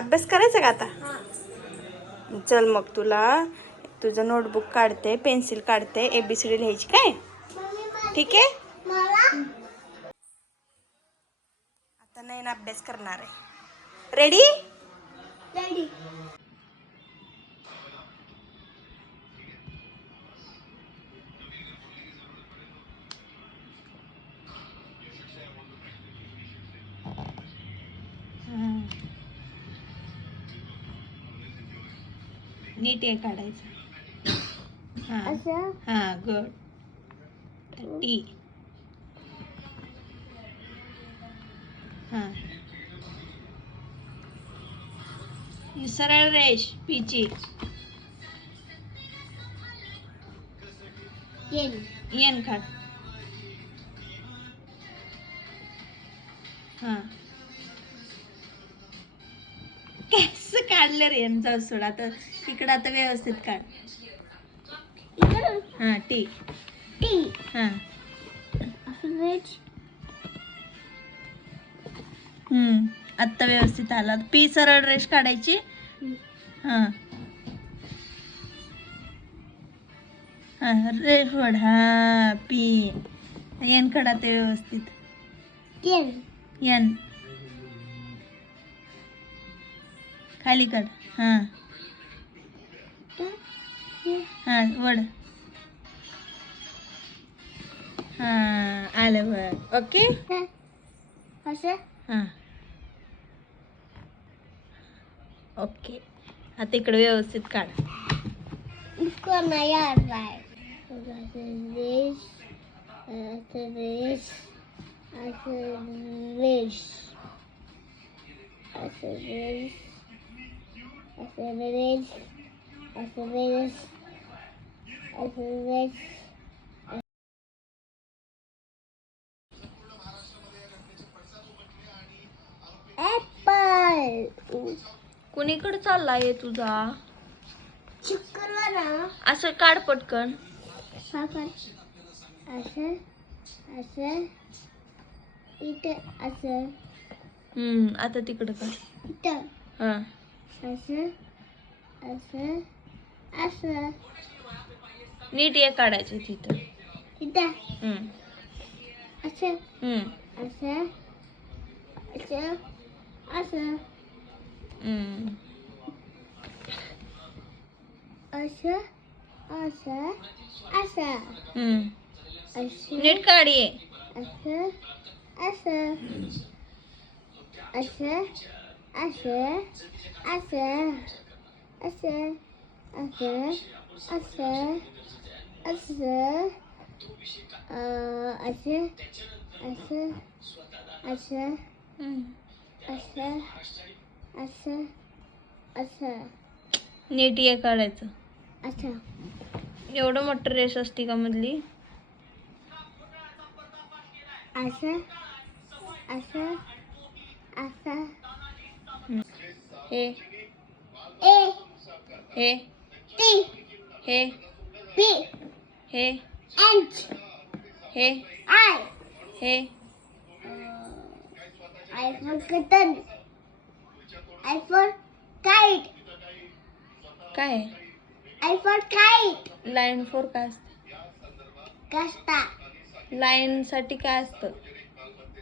अभ्यास करायचा का आता? चल मग तुला तुझं नोटबुक काढते, पेन्सिल काढते, ABCD लिहायची काय? ठीक आहे. आता नाही ना अभ्यास करणार आहे. रेडी? रेडी. नीट आहे काढायचं. असं हां गुड. टी. हां सरळ रेष पीची. एन काढ. हां कसं काढलं रे यांचा सोड. आता इकडं आता व्यवस्थित काढ. हां टी. टी. हां रेड. आत्ता व्यवस्थित आला. पी सरळ रेष काढायची. हां हां रेष वड. हां पी. एन काढा ते व्यवस्थित. एन. एन खाली काढ. हां हां वड. हां आलं बघ. ओके. असं हां ओके. आता इकडे व्यवस्थित काढ. इसको नहीं आ रहा है. Race. Race. Race. Race. Race. Race. Race. Apple. कुणीकडे चाललाय तुझा? शुक्रवार. असं काढ पटकन. पापा. असं. असं. इथं असं. आता तिकडं काढ. इथं हां असं. असं. असं. नीट ये काढायचं तिथं. इथं हम्म असं. हम्म असं. असं. असं. हम्म असं. असं. असं. हम्म असं. नीट काढ ये. असं. असं. असं. असं. असं. असं. असं. असं. असं. असं. असं. असं. असं. असं. असं. नीट ये काढायचं. असं. एवढं मोठं रेस असते का मधली? असं. असं. असं. हे ए. हे टी. हे पी. हे एच. हे आय. हे I for kitten. I for kite. काय? I for kite. Line for काय असतं? Kasta. लाईन साठी काय असतं?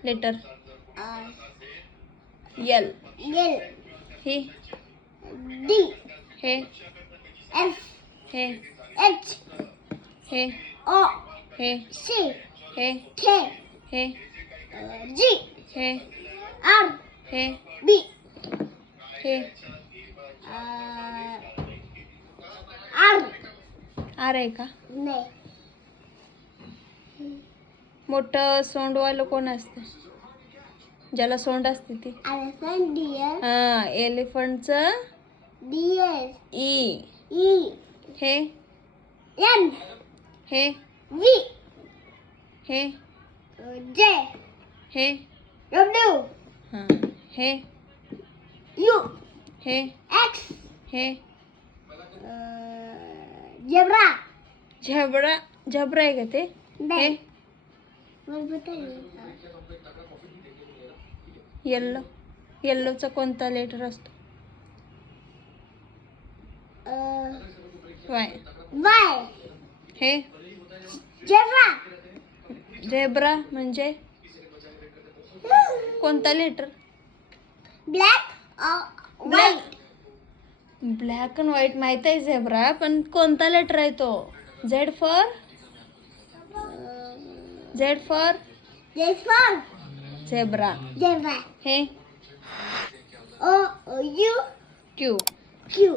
Letter L. L. ही D. हे F. हे H. हे O. हे C. हे K. हे G. हे R. हे B. हे R. आर आहे का? नाही. मोठं सोंडवालं कोण असतं? ज्याला सोंड असते ती? Elephant. Deer. हां एलिफंटचं Deer. ई. E. हे N. हे V. हे J. हे W. हां हे U. हे X. हे Zebra. झबरा. झबरा आहे का ते? हे नाही. मला बताइए. येल्लो. येल्लोचा कोणता लेटर असतो? वाय. Y. हे Zebra. झेब्रा म्हणजे कोणता letter? Black or white. Black and white माहित आहे झेब्रा, पण कोणता लेटर आहे तो? Z for This one. Zebra. Zebra. हे O U क्यू. Q.